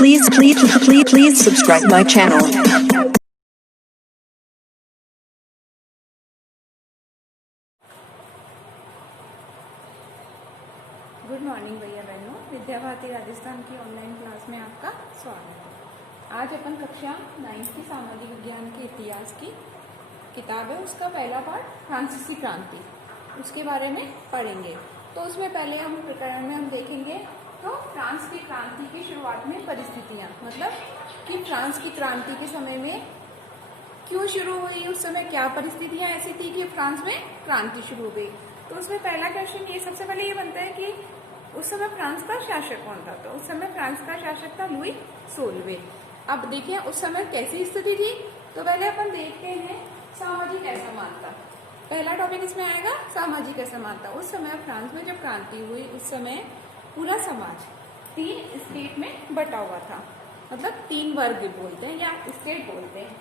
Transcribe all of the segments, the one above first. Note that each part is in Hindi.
Please subscribe my channel. Good morning भैया बहनों, विद्या भारती राजस्थान की ऑनलाइन क्लास में आपका स्वागत है। आज अपन कक्षा 9 की सामाजिक विज्ञान के इतिहास की किताब है, उसका पहला पार्ट फ्रांसीसी क्रांति, उसके बारे में पढ़ेंगे। तो उसमें पहले हम प्रकरण में हम देखेंगे तो फ्रांस की क्रांति की शुरुआत में परिस्थितियाँ, मतलब कि फ्रांस की क्रांति के समय में क्यों शुरू हुई, उस समय क्या परिस्थितियाँ ऐसी थी कि फ्रांस में क्रांति शुरू हो गई। तो उसमें पहला क्वेश्चन ये सबसे पहले ये बनता है कि उस समय फ्रांस का शासक कौन था। तो उस समय फ्रांस का शासक था लुई 16वें। अब देखिए उस समय कैसी स्थिति थी। तो पहले अपन देखते हैं सामाजिक असमानता। पहला टॉपिक इसमें आएगा सामाजिक असमानता। उस समय फ्रांस में जब क्रांति हुई उस समय पूरा समाज 3 स्टेट में बटा हुआ था, मतलब 3 वर्ग बोलते हैं या स्टेट बोलते हैं,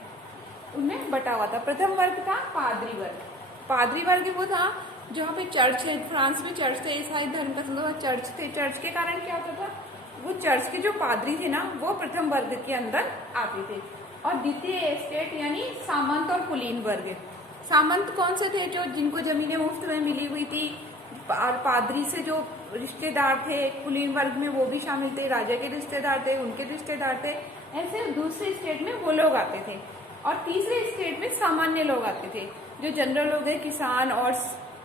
उनमें बटा हुआ था। प्रथम वर्ग था पादरी वर्ग। पादरी वर्ग वो था जहाँ पे चर्च है, फ्रांस में चर्च थे, ईसाई धर्म का संबंध चर्च थे। चर्च के कारण क्या होता था, वो चर्च के जो पादरी थे ना वो प्रथम वर्ग के अंदर आते थे। और द्वितीय स्टेट यानी सामंत और कुलीन वर्ग। सामंत कौन से थे, जो जिनको जमीनें मुफ्त में मिली हुई थी, और पादरी से जो रिश्तेदार थे। कुलीन वर्ग में वो भी शामिल थे, राजा के रिश्तेदार थे, उनके रिश्तेदार थे। ऐसे दूसरे स्टेट में वो लोग आते थे। और तीसरे स्टेट में सामान्य लोग आते थे, जो जनरल लोग हैं, किसान, और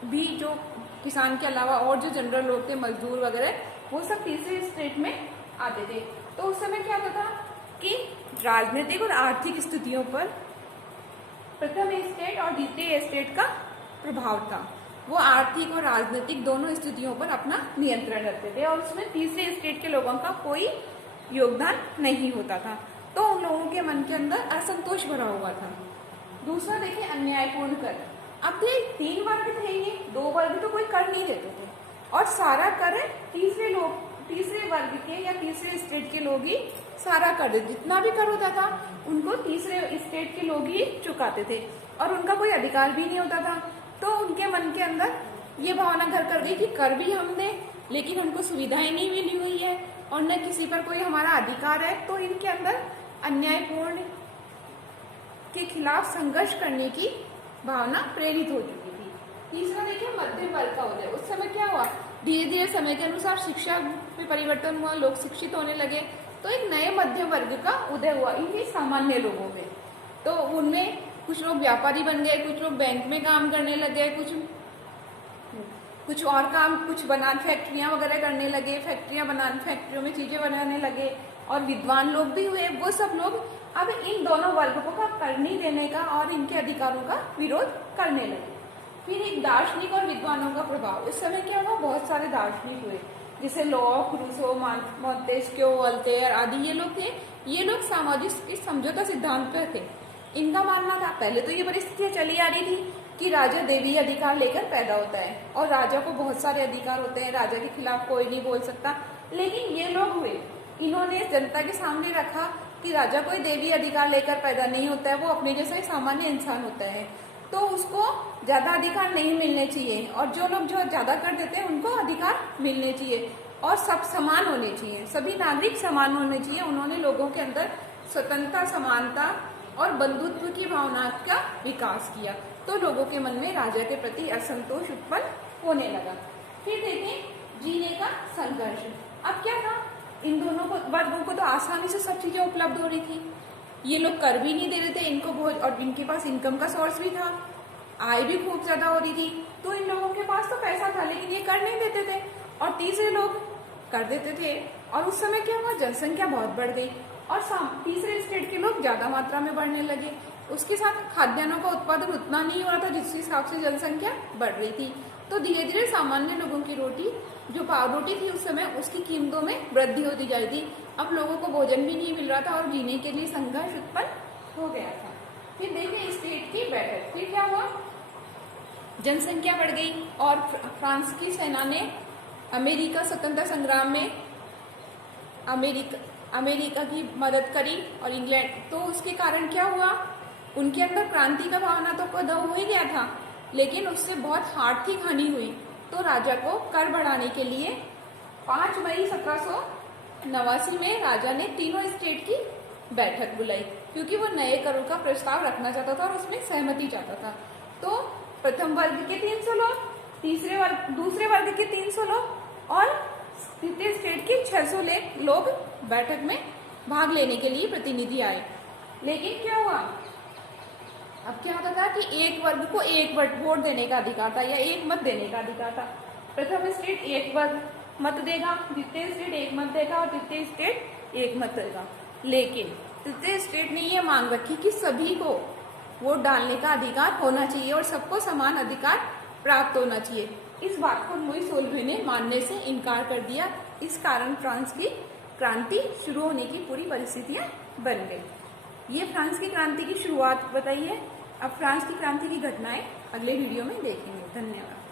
भी जो किसान के अलावा और जो जनरल लोग थे, मजदूर वगैरह, वो सब तीसरे स्टेट में आते थे। तो उस समय क्या होता था कि राजनीतिक और आर्थिक स्थितियों पर प्रथम स्टेट और द्वितीय स्टेट का प्रभाव था। वो आर्थिक और राजनीतिक दोनों स्थितियों पर अपना नियंत्रण रखते थे और उसमें तीसरे स्टेट के लोगों का कोई योगदान नहीं होता था। तो उन लोगों के मन के अंदर असंतोष भरा हुआ था। दूसरा देखिए अन्यायपूर्ण कर। अब ये 3 वर्ग थे, ये 2 वर्ग तो कोई कर नहीं देते थे और सारा कर तीसरे वर्ग के या तीसरे स्टेट के लोग ही सारा कर देते। जितना भी कर होता था उनको तीसरे स्टेट के लोग ही चुकाते थे और उनका कोई अधिकार भी नहीं होता था। तो उनके मन के अंदर ये भावना घर कर गई कि कर भी हम दें लेकिन हमको सुविधाएं नहीं मिली हुई है और न किसी पर कोई हमारा अधिकार है। तो इनके अंदर अन्यायपूर्ण के खिलाफ संघर्ष करने की भावना प्रेरित हो चुकी थी। तीसरा देखिए मध्यम वर्ग का उदय। उस समय क्या हुआ, धीरे धीरे समय के अनुसार शिक्षा में परिवर्तन हुआ, लोग शिक्षित होने लगे, तो एक नए मध्यम वर्ग का उदय हुआ इन्हीं सामान्य लोगों में। तो उनमें कुछ लोग व्यापारी बन गए, कुछ लोग बैंक में काम करने लगे, कुछ और काम, कुछ बनाने फैक्ट्रियां वगैरह करने लगे, फैक्ट्रियों में चीजें बनाने लगे, और विद्वान लोग भी हुए। वो सब लोग अब इन दोनों वर्गों का कर नहीं देने का और इनके अधिकारों का विरोध करने लगे। फिर एक दार्शनिक और विद्वानों का प्रभाव। इस समय क्या हुआ, बहुत सारे दार्शनिक हुए, जैसे लॉक, रूसो, मॉन्टेस्क्यू, वोल्टेयर आदि ये लोग थे। ये लोग सामाजिक समझौता सिद्धांत पर थे। इनका मानना था, पहले तो ये परिस्थितियां चली आ रही थी कि राजा देवी अधिकार लेकर पैदा होता है और राजा को बहुत सारे अधिकार होते हैं, राजा के खिलाफ कोई नहीं बोल सकता। लेकिन ये लोग हुए, इन्होंने जनता के सामने रखा कि राजा कोई देवी अधिकार लेकर पैदा नहीं होता है, वो अपने जैसा ही सामान्य इंसान होता है, तो उसको ज्यादा अधिकार नहीं मिलने चाहिए और जो लोग जो ज्यादा कर देते हैं उनको अधिकार मिलने चाहिए और सब समान होने चाहिए, सभी नागरिक समान होने चाहिए। उन्होंने लोगों के अंदर स्वतंत्रता, समानता और बंधुत्व की भावना का विकास किया। तो लोगों के मन में राजा के प्रति असंतोष उत्पन्न होने लगा। फिर देखें जीने का संघर्ष। अब क्या था, इन दोनों वर्गों को तो आसानी से सब चीजें उपलब्ध हो रही थी, ये लोग कर भी नहीं दे रहे थे इनको बहुत, और इनके पास इनकम का सोर्स भी था, आय भी खूब ज्यादा हो रही थी। तो इन लोगों के पास तो पैसा था लेकिन ये कर नहीं देते थे और तीसरे लोग कर देते थे। और उस समय क्या हुआ, जनसंख्या बहुत बढ़ गई और तीसरे स्टेट के लोग ज्यादा मात्रा में बढ़ने लगे। उसके साथ खाद्यान्नों का उत्पादन उतना नहीं हो रहा था जिस हिसाब से जनसंख्या बढ़ रही थी। तो धीरे धीरे सामान्य लोगों की रोटी, जो पाव रोटी थी उस समय, उसकी कीमतों में वृद्धि होती जा रही थी। अब लोगों को भोजन भी नहीं मिल रहा था और जीने के लिए संघर्ष उत्पन्न हो गया था। फिर देखिए स्टेट की बैठक। फिर क्या हुआ, जनसंख्या बढ़ गई और फ्रांस की सेना ने अमेरिका स्वतंत्रता संग्राम में अमेरिका की मदद करी और इंग्लैंड। तो उसके कारण क्या हुआ, उनके अंदर क्रांति का भावना तो पैदा हो ही गया था लेकिन उससे बहुत आर्थिक हानि हुई। तो राजा को कर बढ़ाने के लिए 5 मई 1700 89 में राजा ने तीनों स्टेट की बैठक बुलाई, क्योंकि वो नए करों का प्रस्ताव रखना चाहता था और उसमें सहमति चाहता था। तो प्रथम वर्ग के 300 लोग, दूसरे वर्ग के 300 लोग और तृतीय स्टेट के 600 लोग बैठक में भाग लेने के लिए प्रतिनिधि आए। लेकिन क्या हुआ, अब क्या होता था कि एक वर्ग को एक वोट देने का अधिकार था या एक मत देने का अधिकार था। प्रथम स्टेट एक वर्ग मत देगा, द्वितीय स्टेट एक मत देगा और तृतीय स्टेट एक मत देगा। लेकिन तृतीय स्टेट ने यह मांग रखी कि सभी को वोट डालने का अधिकार होना चाहिए और सबको समान अधिकार प्राप्त होना चाहिए। इस बात को लुई सोल्वे ने मानने से इनकार कर दिया। इस कारण फ्रांस की क्रांति शुरू होने की पूरी परिस्थितियां बन गई। ये फ्रांस की क्रांति की शुरुआत बताई है। अब फ्रांस की क्रांति की घटनाएं अगले वीडियो में देखेंगे। धन्यवाद।